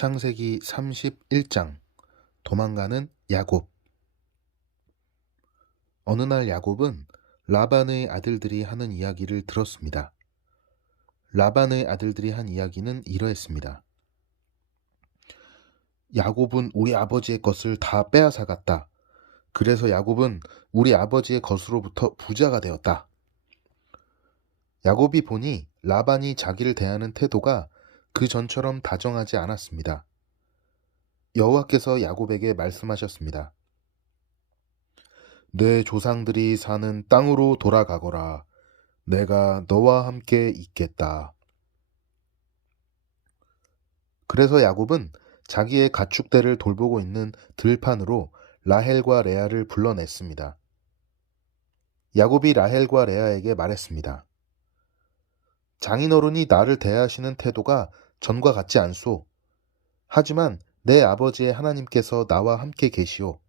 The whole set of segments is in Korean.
창세기 31장 도망가는 야곱. 어느 날 야곱은 라반의 아들들이 하는 이야기를 들었습니다. 라반의 아들들이 한 이야기는 이러했습니다. 야곱은 우리 아버지의 것을 다 빼앗아갔다. 그래서 야곱은 우리 아버지의 것으로부터 부자가 되었다. 야곱이 보니 라반이 자기를 대하는 태도가 그 전처럼 다정하지 않았습니다. 여호와께서 야곱에게 말씀하셨습니다. 내 조상들이 사는 땅으로 돌아가거라. 내가 너와 함께 있겠다. 그래서 야곱은 자기의 가축대를 돌보고 있는 들판으로 라헬과 레아를 불러냈습니다. 야곱이 라헬과 레아에게 말했습니다. 장인어른이 나를 대하시는 태도가 전과 같지 않소. 하지만 내 아버지의 하나님께서 나와 함께 계시오.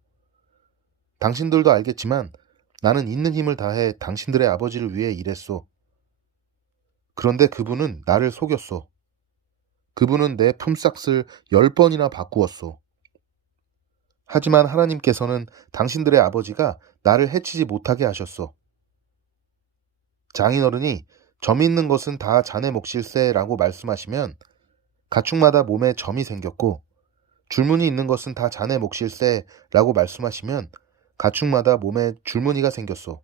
당신들도 알겠지만 나는 있는 힘을 다해 당신들의 아버지를 위해 일했소. 그런데 그분은 나를 속였소. 그분은 내 품삯을 10번이나 바꾸었소. 하지만 하나님께서는 당신들의 아버지가 나를 해치지 못하게 하셨소. 장인어른이 점 있는 것은 다 자네 몫일세 라고 말씀하시면 가축마다 몸에 점이 생겼고, 줄무늬 있는 것은 다 자네 몫일세 라고 말씀하시면 가축마다 몸에 줄무늬가 생겼소.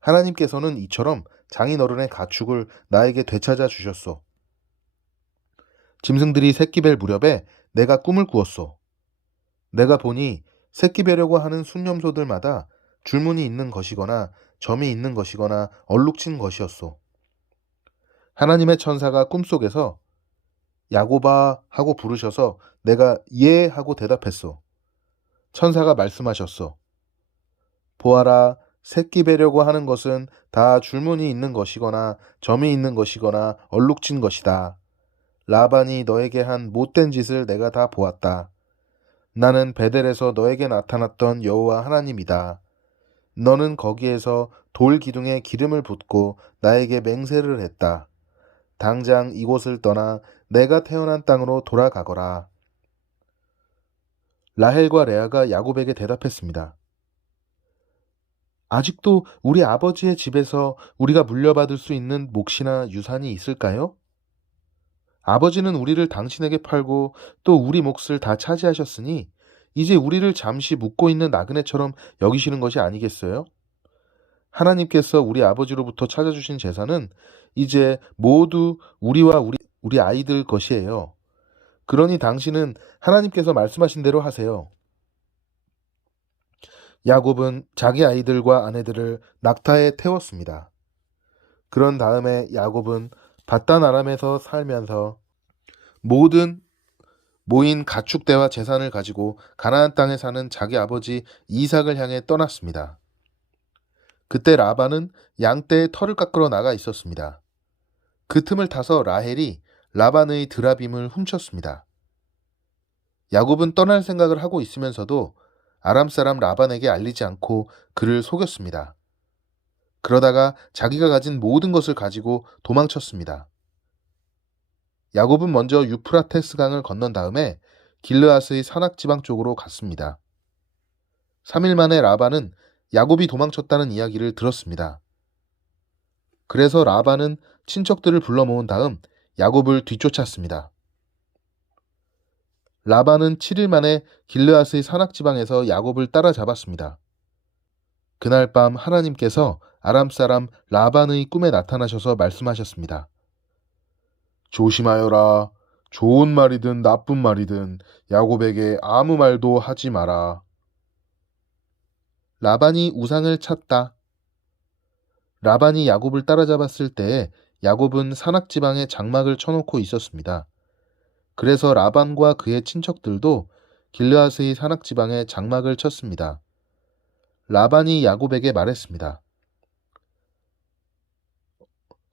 하나님께서는 이처럼 장인어른의 가축을 나에게 되찾아 주셨소. 짐승들이 새끼 뵐 무렵에 내가 꿈을 꾸었소. 내가 보니 새끼 뵈려고 하는 순념소들마다 줄무늬 있는 것이거나 점이 있는 것이거나 얼룩진 것이었소. 하나님의 천사가 꿈속에서 야곱아 하고 부르셔서 내가 예 하고 대답했소. 천사가 말씀하셨소. 보아라, 새끼 뵈려고 하는 것은 다 줄무늬 있는 것이거나 점이 있는 것이거나 얼룩진 것이다. 라반이 너에게 한 못된 짓을 내가 다 보았다. 나는 베델에서 너에게 나타났던 여호와 하나님이다. 너는 거기에서 돌 기둥에 기름을 붓고 나에게 맹세를 했다. 당장 이곳을 떠나 내가 태어난 땅으로 돌아가거라. 라헬과 레아가 야곱에게 대답했습니다. 아직도 우리 아버지의 집에서 우리가 물려받을 수 있는 몫이나 유산이 있을까요? 아버지는 우리를 당신에게 팔고 또 우리 몫을 다 차지하셨으니 이제 우리를 잠시 묵고 있는 나그네처럼 여기시는 것이 아니겠어요? 하나님께서 우리 아버지로부터 찾아주신 재산은 이제 모두 우리와 우리 아이들 것이에요. 그러니 당신은 하나님께서 말씀하신 대로 하세요. 야곱은 자기 아이들과 아내들을 낙타에 태웠습니다. 그런 다음에 야곱은 밧단 아람에서 살면서 모든 모인 가축대와 재산을 가지고 가나안 땅에 사는 자기 아버지 이삭을 향해 떠났습니다. 그때 라반은 양떼의 털을 깎으러 나가 있었습니다. 그 틈을 타서 라헬이 라반의 드라빔을 훔쳤습니다. 야곱은 떠날 생각을 하고 있으면서도 아람 사람 라반에게 알리지 않고 그를 속였습니다. 그러다가 자기가 가진 모든 것을 가지고 도망쳤습니다. 야곱은 먼저 유프라테스 강을 건넌 다음에 길르앗의 산악지방 쪽으로 갔습니다. 3일 만에 라반은 야곱이 도망쳤다는 이야기를 들었습니다. 그래서 라반은 친척들을 불러 모은 다음 야곱을 뒤쫓았습니다. 라반은 7일 만에 길르앗의 산악지방에서 야곱을 따라잡았습니다. 그날 밤 하나님께서 아람 사람 라반의 꿈에 나타나셔서 말씀하셨습니다. 조심하여라. 좋은 말이든 나쁜 말이든 야곱에게 아무 말도 하지 마라. 라반이 우상을 찾다. 라반이 야곱을 따라잡았을 때에 야곱은 산악지방에 장막을 쳐놓고 있었습니다. 그래서 라반과 그의 친척들도 길르앗의 산악지방에 장막을 쳤습니다. 라반이 야곱에게 말했습니다.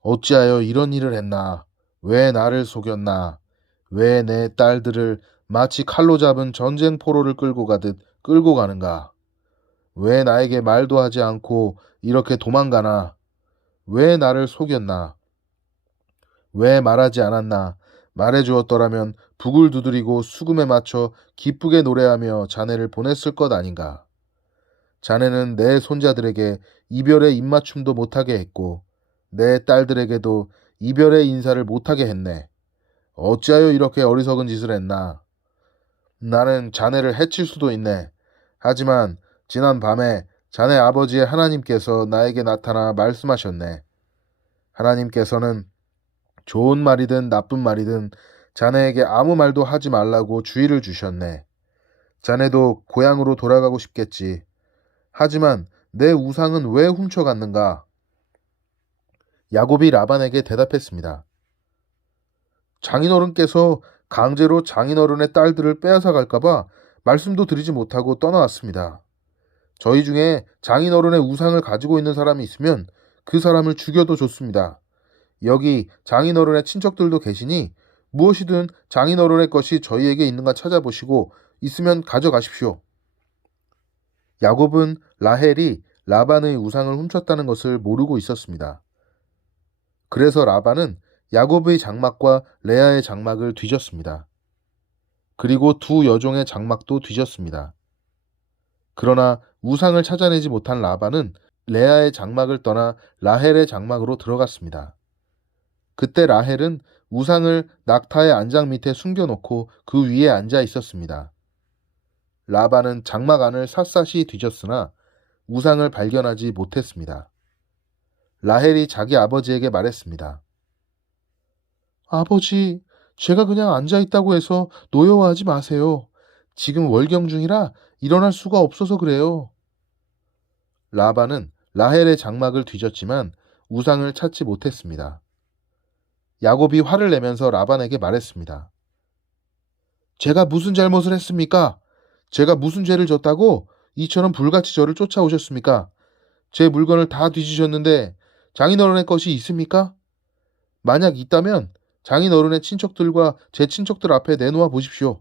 어찌하여 이런 일을 했나? 왜 나를 속였나? 왜 내 딸들을 마치 칼로 잡은 전쟁 포로를 끌고 가듯 끌고 가는가? 왜 나에게 말도 하지 않고 이렇게 도망가나? 왜 나를 속였나? 왜 말하지 않았나? 말해주었더라면 북을 두드리고 수금에 맞춰 기쁘게 노래하며 자네를 보냈을 것 아닌가. 자네는 내 손자들에게 이별의 입맞춤도 못하게 했고 내 딸들에게도 이별의 인사를 못하게 했네. 어찌하여 이렇게 어리석은 짓을 했나. 나는 자네를 해칠 수도 있네. 하지만 지난 밤에 자네 아버지의 하나님께서 나에게 나타나 말씀하셨네. 하나님께서는 좋은 말이든 나쁜 말이든 자네에게 아무 말도 하지 말라고 주의를 주셨네. 자네도 고향으로 돌아가고 싶겠지. 하지만 내 우상은 왜 훔쳐갔는가? 야곱이 라반에게 대답했습니다. 장인어른께서 강제로 장인어른의 딸들을 빼앗아 갈까봐 말씀도 드리지 못하고 떠나왔습니다. 저희 중에 장인어른의 우상을 가지고 있는 사람이 있으면 그 사람을 죽여도 좋습니다. 여기 장인어른의 친척들도 계시니 무엇이든 장인어른의 것이 저희에게 있는가 찾아보시고 있으면 가져가십시오. 야곱은 라헬이 라반의 우상을 훔쳤다는 것을 모르고 있었습니다. 그래서 라반은 야곱의 장막과 레아의 장막을 뒤졌습니다. 그리고 두 여종의 장막도 뒤졌습니다. 그러나 우상을 찾아내지 못한 라반은 레아의 장막을 떠나 라헬의 장막으로 들어갔습니다. 그때 라헬은 우상을 낙타의 안장 밑에 숨겨놓고 그 위에 앉아 있었습니다. 라반은 장막 안을 샅샅이 뒤졌으나 우상을 발견하지 못했습니다. 라헬이 자기 아버지에게 말했습니다. 아버지, 제가 그냥 앉아있다고 해서 노여워하지 마세요. 지금 월경 중이라 일어날 수가 없어서 그래요. 라반은 라헬의 장막을 뒤졌지만 우상을 찾지 못했습니다. 야곱이 화를 내면서 라반에게 말했습니다. 제가 무슨 잘못을 했습니까? 제가 무슨 죄를 졌다고 이처럼 불같이 저를 쫓아오셨습니까? 제 물건을 다 뒤지셨는데 장인어른의 것이 있습니까? 만약 있다면 장인어른의 친척들과 제 친척들 앞에 내놓아 보십시오.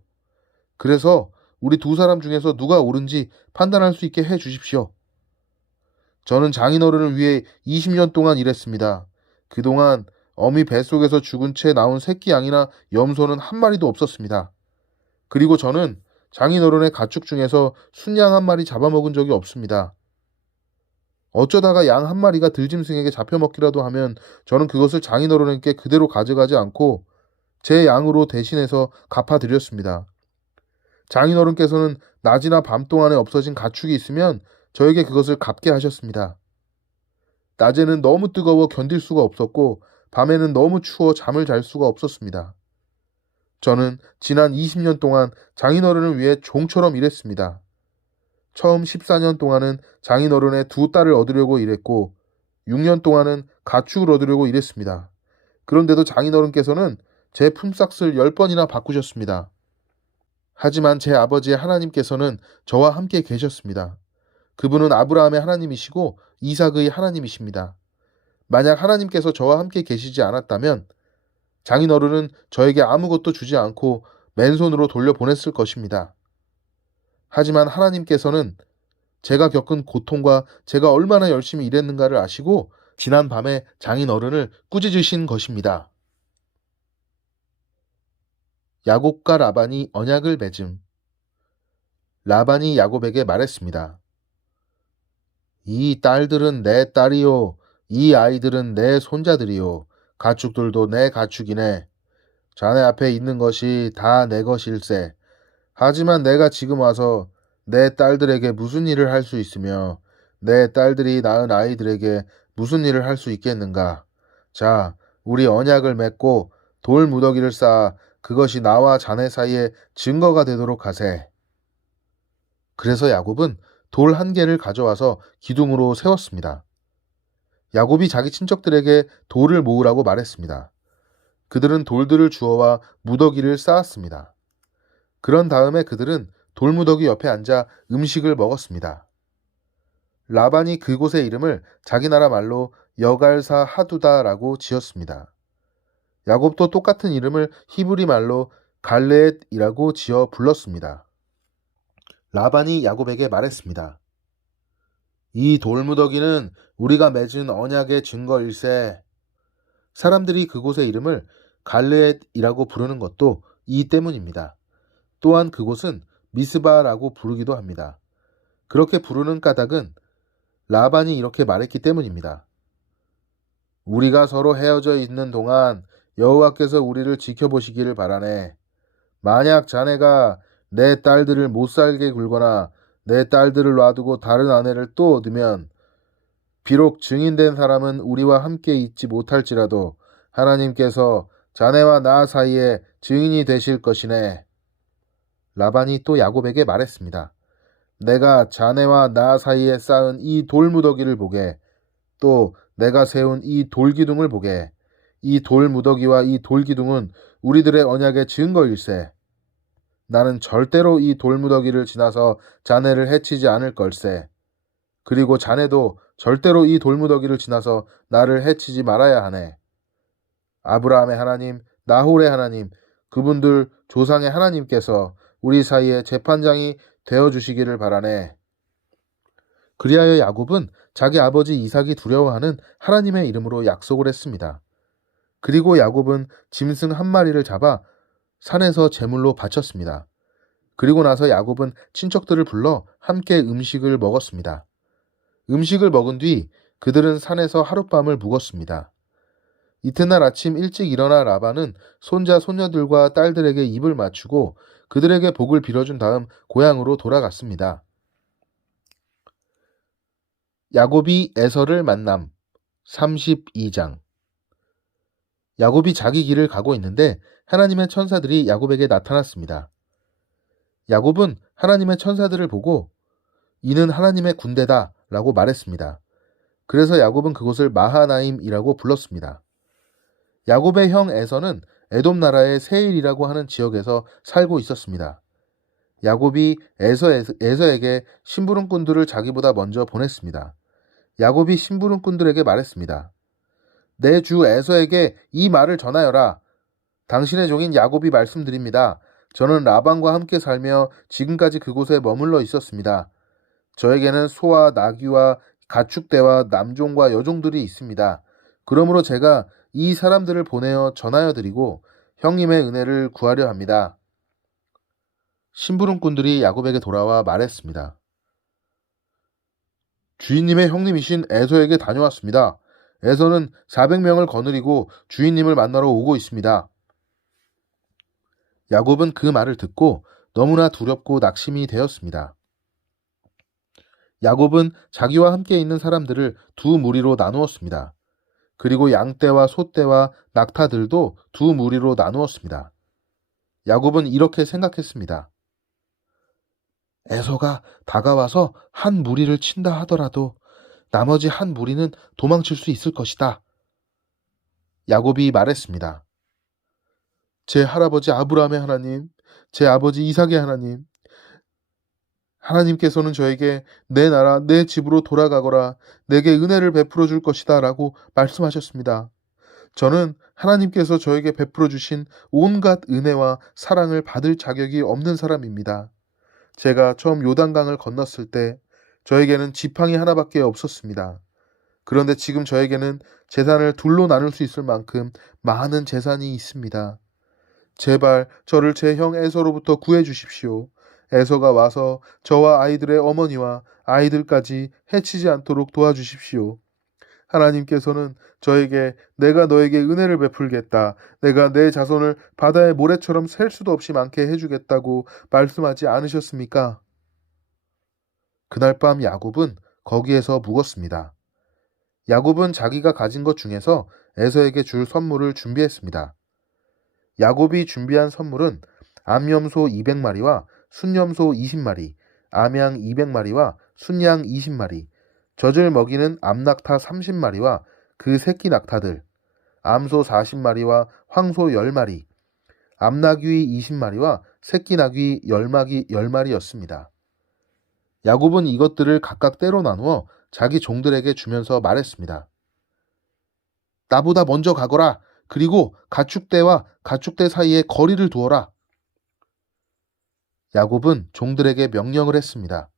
그래서 우리 두 사람 중에서 누가 옳은지 판단할 수 있게 해 주십시오. 저는 장인어른을 위해 20년 동안 일했습니다. 그동안 어미 뱃속에서 죽은 채 나온 새끼 양이나 염소는 한 마리도 없었습니다. 그리고 저는 장인어른의 가축 중에서 순양 한 마리 잡아먹은 적이 없습니다. 어쩌다가 양 한 마리가 들짐승에게 잡혀먹기라도 하면 저는 그것을 장인어른에게 그대로 가져가지 않고 제 양으로 대신해서 갚아드렸습니다. 장인어른께서는 낮이나 밤 동안에 없어진 가축이 있으면 저에게 그것을 갚게 하셨습니다. 낮에는 너무 뜨거워 견딜 수가 없었고 밤에는 너무 추워 잠을 잘 수가 없었습니다. 저는 지난 20년 동안 장인어른을 위해 종처럼 일했습니다. 처음 14년 동안은 장인어른의 두 딸을 얻으려고 일했고 6년 동안은 가축을 얻으려고 일했습니다. 그런데도 장인어른께서는 제 품삯을 10번이나 바꾸셨습니다. 하지만 제 아버지의 하나님께서는 저와 함께 계셨습니다. 그분은 아브라함의 하나님이시고 이삭의 하나님이십니다. 만약 하나님께서 저와 함께 계시지 않았다면 장인어른은 저에게 아무것도 주지 않고 맨손으로 돌려보냈을 것입니다. 하지만 하나님께서는 제가 겪은 고통과 제가 얼마나 열심히 일했는가를 아시고 지난 밤에 장인어른을 꾸짖으신 것입니다. 야곱과 라반이 언약을 맺음. 라반이 야곱에게 말했습니다. 이 딸들은 내 딸이요, 이 아이들은 내 손자들이요, 가축들도 내 가축이네. 자네 앞에 있는 것이 다 내 것일세. 하지만 내가 지금 와서 내 딸들에게 무슨 일을 할 수 있으며 내 딸들이 낳은 아이들에게 무슨 일을 할 수 있겠는가? 자, 우리 언약을 맺고 돌 무더기를 쌓아 그것이 나와 자네 사이에 증거가 되도록 하세. 그래서 야곱은 돌 한 개를 가져와서 기둥으로 세웠습니다. 야곱이 자기 친척들에게 돌을 모으라고 말했습니다. 그들은 돌들을 주워와 무더기를 쌓았습니다. 그런 다음에 그들은 돌무더기 옆에 앉아 음식을 먹었습니다. 라반이 그곳의 이름을 자기 나라 말로 여갈사 하두다라고 지었습니다. 야곱도 똑같은 이름을 히브리 말로 갈레엣이라고 지어 불렀습니다. 라반이 야곱에게 말했습니다. 이 돌무더기는 우리가 맺은 언약의 증거일세. 사람들이 그곳의 이름을 갈레엣이라고 부르는 것도 이 때문입니다. 또한 그곳은 미스바라고 부르기도 합니다. 그렇게 부르는 까닭은 라반이 이렇게 말했기 때문입니다. 우리가 서로 헤어져 있는 동안 여호와께서 우리를 지켜보시기를 바라네. 만약 자네가 내 딸들을 못살게 굴거나 내 딸들을 놔두고 다른 아내를 또 얻으면 비록 증인된 사람은 우리와 함께 있지 못할지라도 하나님께서 자네와 나 사이에 증인이 되실 것이네. 라반이 또 야곱에게 말했습니다. 내가 자네와 나 사이에 쌓은 이 돌무더기를 보게, 또 내가 세운 이 돌기둥을 보게. 이 돌무더기와 이 돌기둥은 우리들의 언약의 증거일세. 나는 절대로 이 돌무더기를 지나서 자네를 해치지 않을 걸세. 그리고 자네도 절대로 이 돌무더기를 지나서 나를 해치지 말아야 하네. 아브라함의 하나님, 나홀의 하나님, 그분들 조상의 하나님께서 우리 사이에 재판장이 되어주시기를 바라네. 그리하여 야곱은 자기 아버지 이삭이 두려워하는 하나님의 이름으로 약속을 했습니다. 그리고 야곱은 짐승 한 마리를 잡아 산에서 제물로 바쳤습니다. 그리고 나서 야곱은 친척들을 불러 함께 음식을 먹었습니다. 음식을 먹은 뒤 그들은 산에서 하룻밤을 묵었습니다. 이튿날 아침 일찍 일어나 라반은 손자 손녀들과 딸들에게 입을 맞추고 그들에게 복을 빌어준 다음 고향으로 돌아갔습니다. 야곱이 에서를 만남 32장. 야곱이 자기 길을 가고 있는데 하나님의 천사들이 야곱에게 나타났습니다. 야곱은 하나님의 천사들을 보고 이는 하나님의 군대다 라고 말했습니다. 그래서 야곱은 그곳을 마하나임이라고 불렀습니다. 야곱의 형 에서는 에돔 나라의 세일이라고 하는 지역에서 살고 있었습니다. 야곱이 에서에게 심부름꾼들을 자기보다 먼저 보냈습니다. 야곱이 심부름꾼들에게 말했습니다. 내 주 에서에게 이 말을 전하여라. 당신의 종인 야곱이 말씀드립니다. 저는 라반과 함께 살며 지금까지 그곳에 머물러 있었습니다. 저에게는 소와 나귀와 가축대와 남종과 여종들이 있습니다. 그러므로 제가 이 사람들을 보내어 전하여 드리고 형님의 은혜를 구하려 합니다. 심부름꾼들이 야곱에게 돌아와 말했습니다. 주인님의 형님이신 에서에게 다녀왔습니다. 에서는 400명을 거느리고 주인님을 만나러 오고 있습니다. 야곱은 그 말을 듣고 너무나 두렵고 낙심이 되었습니다. 야곱은 자기와 함께 있는 사람들을 두 무리로 나누었습니다. 그리고 양떼와 소떼와 낙타들도 두 무리로 나누었습니다. 야곱은 이렇게 생각했습니다. 에서가 다가와서 한 무리를 친다 하더라도 나머지 한 무리는 도망칠 수 있을 것이다. 야곱이 말했습니다. 제 할아버지 아브라함의 하나님, 제 아버지 이삭의 하나님, 하나님께서는 저에게 내 나라, 내 집으로 돌아가거라 내게 은혜를 베풀어 줄 것이다 라고 말씀하셨습니다. 저는 하나님께서 저에게 베풀어 주신 온갖 은혜와 사랑을 받을 자격이 없는 사람입니다. 제가 처음 요단강을 건넜을 때 저에게는 지팡이 하나밖에 없었습니다. 그런데 지금 저에게는 재산을 둘로 나눌 수 있을 만큼 많은 재산이 있습니다. 제발 저를 제 형 에서로부터 구해 주십시오. 에서가 와서 저와 아이들의 어머니와 아이들까지 해치지 않도록 도와주십시오. 하나님께서는 저에게 내가 너에게 은혜를 베풀겠다. 내가 내 자손을 바다의 모래처럼 셀 수도 없이 많게 해주겠다고 말씀하지 않으셨습니까? 그날 밤 야곱은 거기에서 묵었습니다. 야곱은 자기가 가진 것 중에서 에서에게 줄 선물을 준비했습니다. 야곱이 준비한 선물은 암염소 200마리와 순염소 20마리, 암양 200마리와 순양 20마리, 젖을 먹이는 암낙타 30마리와 그 새끼 낙타들, 암소 40마리와 황소 10마리, 암나귀 20마리와 새끼 나귀 10마리였습니다. 야곱은 이것들을 각각 때로 나누어 자기 종들에게 주면서 말했습니다. 나보다 먼저 가거라. 그리고 가축대와 가축대 사이에 거리를 두어라. 야곱은 종들에게 명령을 했습니다.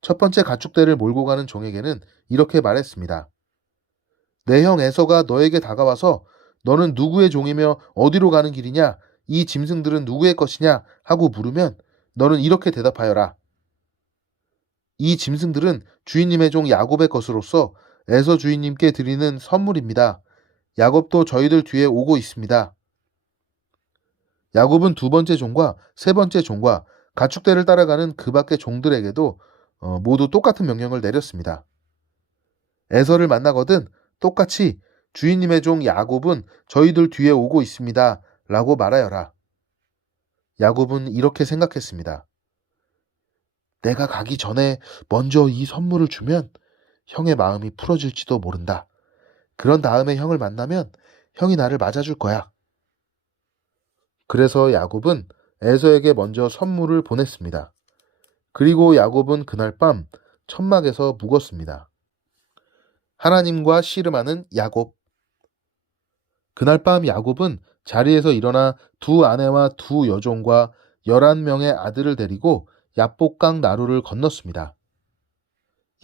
첫 번째 가축대를 몰고 가는 종에게는 이렇게 말했습니다. 내 형 에서가 너에게 다가와서 너는 누구의 종이며 어디로 가는 길이냐? 이 짐승들은 누구의 것이냐 하고 물으면 너는 이렇게 대답하여라. 이 짐승들은 주인님의 종 야곱의 것으로서 에서 주인님께 드리는 선물입니다. 야곱도 저희들 뒤에 오고 있습니다. 야곱은 두 번째 종과 세 번째 종과 가축대를 따라가는 그 밖의 종들에게도 모두 똑같은 명령을 내렸습니다. 에서를 만나거든 똑같이 주인님의 종 야곱은 저희들 뒤에 오고 있습니다. 라고 말하여라. 야곱은 이렇게 생각했습니다. 내가 가기 전에 먼저 이 선물을 주면 형의 마음이 풀어질지도 모른다. 그런 다음에 형을 만나면 형이 나를 맞아줄 거야. 그래서 야곱은 에서에게 먼저 선물을 보냈습니다. 그리고 야곱은 그날 밤 천막에서 묵었습니다. 하나님과 씨름하는 야곱. 그날 밤 야곱은 자리에서 일어나 두 아내와 두 여종과 11명의 아들을 데리고 야복강 나루를 건넜습니다.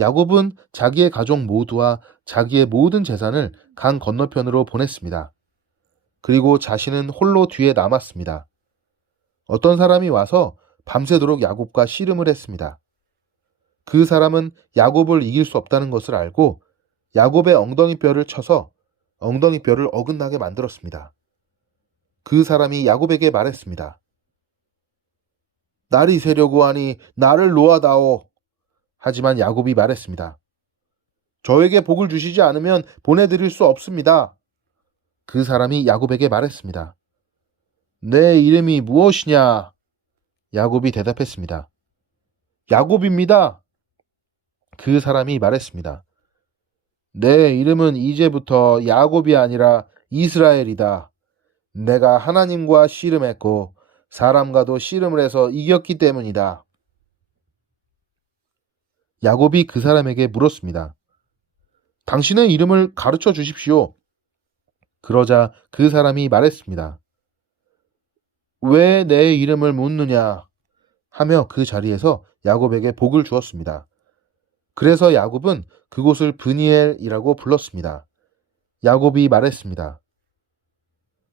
야곱은 자기의 가족 모두와 자기의 모든 재산을 강 건너편으로 보냈습니다. 그리고 자신은 홀로 뒤에 남았습니다. 어떤 사람이 와서 밤새도록 야곱과 씨름을 했습니다. 그 사람은 야곱을 이길 수 없다는 것을 알고 야곱의 엉덩이뼈를 쳐서 엉덩이뼈를 어긋나게 만들었습니다. 그 사람이 야곱에게 말했습니다. 날이 새려고 하니 나를 놓아다오. 하지만 야곱이 말했습니다. 저에게 복을 주시지 않으면 보내드릴 수 없습니다. 그 사람이 야곱에게 말했습니다. 내 이름이 무엇이냐? 야곱이 대답했습니다. 야곱입니다. 그 사람이 말했습니다. 내 이름은 이제부터 야곱이 아니라 이스라엘이다. 내가 하나님과 씨름했고 사람과도 씨름을 해서 이겼기 때문이다. 야곱이 그 사람에게 물었습니다. 당신의 이름을 가르쳐 주십시오. 그러자 그 사람이 말했습니다. 왜 내 이름을 묻느냐? 하며 그 자리에서 야곱에게 복을 주었습니다. 그래서 야곱은 그곳을 브니엘이라고 불렀습니다. 야곱이 말했습니다.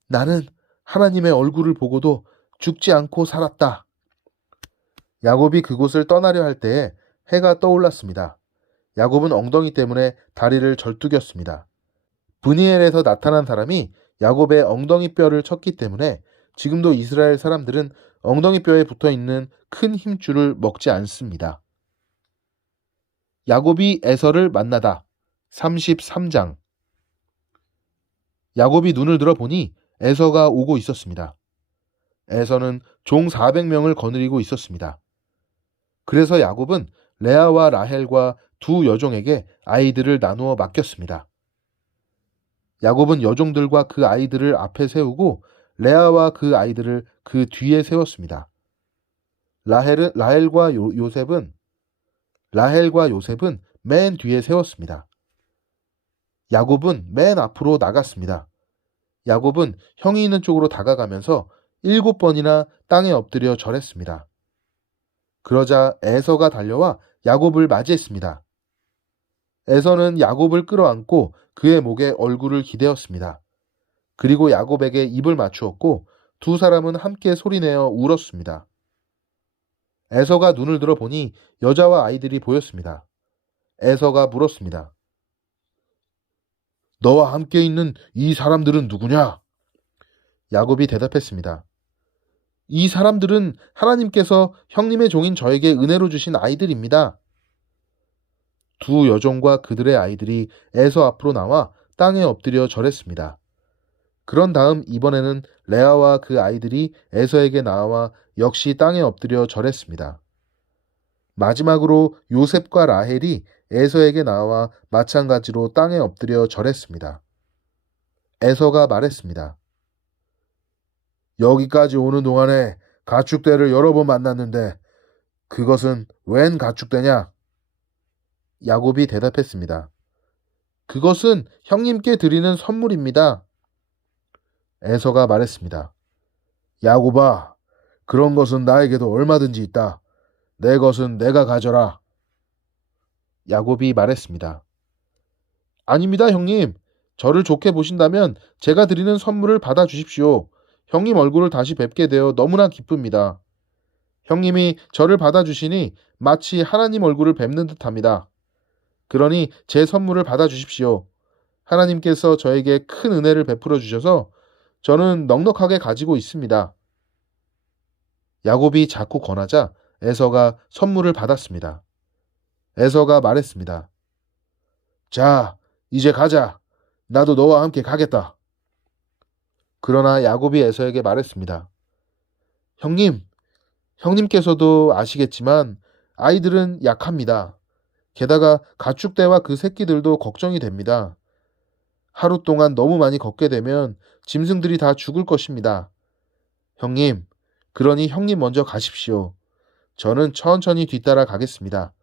나는 하나님의 얼굴을 보고도 죽지 않고 살았다. 야곱이 그곳을 떠나려 할 때에 해가 떠올랐습니다. 야곱은 엉덩이 때문에 다리를 절뚝였습니다. 브니엘에서 나타난 사람이 야곱의 엉덩이뼈를 쳤기 때문에 지금도 이스라엘 사람들은 엉덩이뼈에 붙어있는 큰 힘줄을 먹지 않습니다. 야곱이 에서를 만나다. 33장. 야곱이 눈을 들어 보니 에서가 오고 있었습니다. 에서는 종 400명을 거느리고 있었습니다. 그래서 야곱은 레아와 라헬과 두 여종에게 아이들을 나누어 맡겼습니다. 야곱은 여종들과 그 아이들을 앞에 세우고 레아와 그 아이들을 그 뒤에 세웠습니다. 라헬과 요셉은 맨 뒤에 세웠습니다. 야곱은 맨 앞으로 나갔습니다. 야곱은 형이 있는 쪽으로 다가가면서 7번이나 땅에 엎드려 절했습니다. 그러자 에서가 달려와 야곱을 맞이했습니다. 에서는 야곱을 끌어안고 그의 목에 얼굴을 기대었습니다. 그리고 야곱에게 입을 맞추었고 두 사람은 함께 소리내어 울었습니다. 에서가 눈을 들어 보니 여자와 아이들이 보였습니다. 에서가 물었습니다. 너와 함께 있는 이 사람들은 누구냐? 야곱이 대답했습니다. 이 사람들은 하나님께서 형님의 종인 저에게 은혜로 주신 아이들입니다. 두 여종과 그들의 아이들이 에서 앞으로 나와 땅에 엎드려 절했습니다. 그런 다음 이번에는 레아와 그 아이들이 에서에게 나와 역시 땅에 엎드려 절했습니다. 마지막으로 요셉과 라헬이 에서에게 나와 마찬가지로 땅에 엎드려 절했습니다. 에서가 말했습니다. 여기까지 오는 동안에 가축대를 여러 번 만났는데 그것은 웬 가축대냐? 야곱이 대답했습니다. 그것은 형님께 드리는 선물입니다. 에서가 말했습니다. 야곱아, 그런 것은 나에게도 얼마든지 있다. 내 것은 내가 가져라. 야곱이 말했습니다. 아닙니다, 형님. 저를 좋게 보신다면 제가 드리는 선물을 받아주십시오. 형님 얼굴을 다시 뵙게 되어 너무나 기쁩니다. 형님이 저를 받아주시니 마치 하나님 얼굴을 뵙는 듯합니다. 그러니 제 선물을 받아주십시오. 하나님께서 저에게 큰 은혜를 베풀어 주셔서 저는 넉넉하게 가지고 있습니다. 야곱이 자꾸 권하자 에서가 선물을 받았습니다. 에서가 말했습니다. 자, 이제 가자. 나도 너와 함께 가겠다. 그러나 야곱이 에서에게 말했습니다. 형님, 형님께서도 아시겠지만 아이들은 약합니다. 게다가 가축대와 그 새끼들도 걱정이 됩니다. 하루 동안 너무 많이 걷게 되면 짐승들이 다 죽을 것입니다. 형님, 그러니 형님 먼저 가십시오. 저는 천천히 뒤따라 가겠습니다.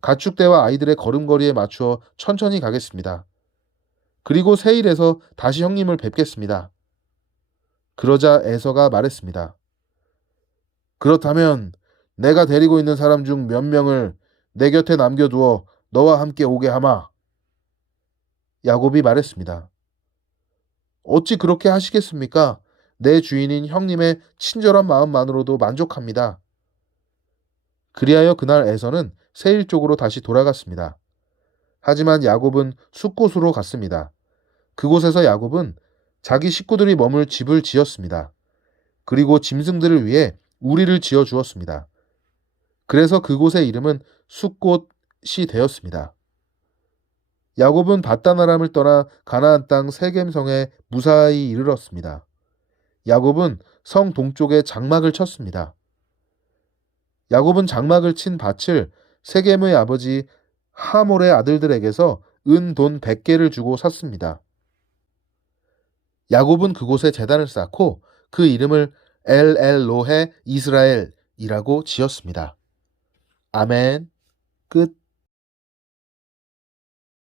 가축대와 아이들의 걸음걸이에 맞추어 천천히 가겠습니다. 그리고 세일에서 다시 형님을 뵙겠습니다. 그러자 에서가 말했습니다. 그렇다면 내가 데리고 있는 사람 중 몇 명을 내 곁에 남겨두어 너와 함께 오게 하마. 야곱이 말했습니다. 어찌 그렇게 하시겠습니까? 내 주인인 형님의 친절한 마음만으로도 만족합니다. 그리하여 그날 에서는 세일 쪽으로 다시 돌아갔습니다. 하지만 야곱은 숫곳으로 갔습니다. 그곳에서 야곱은 자기 식구들이 머물 집을 지었습니다. 그리고 짐승들을 위해 우리를 지어 주었습니다. 그래서 그곳의 이름은 숫곳이 되었습니다. 야곱은 밧단아람을 떠나 가나안 땅 세겜성에 무사히 이르렀습니다. 야곱은 성 동쪽에 장막을 쳤습니다. 야곱은 장막을 친 밭을 세겜의 아버지 하몰의 아들들에게서 은 돈 100개를 주고 샀습니다. 야곱은 그곳에 제단을 쌓고 그 이름을 엘엘로헤 이스라엘이라고 지었습니다. 아멘. 끝.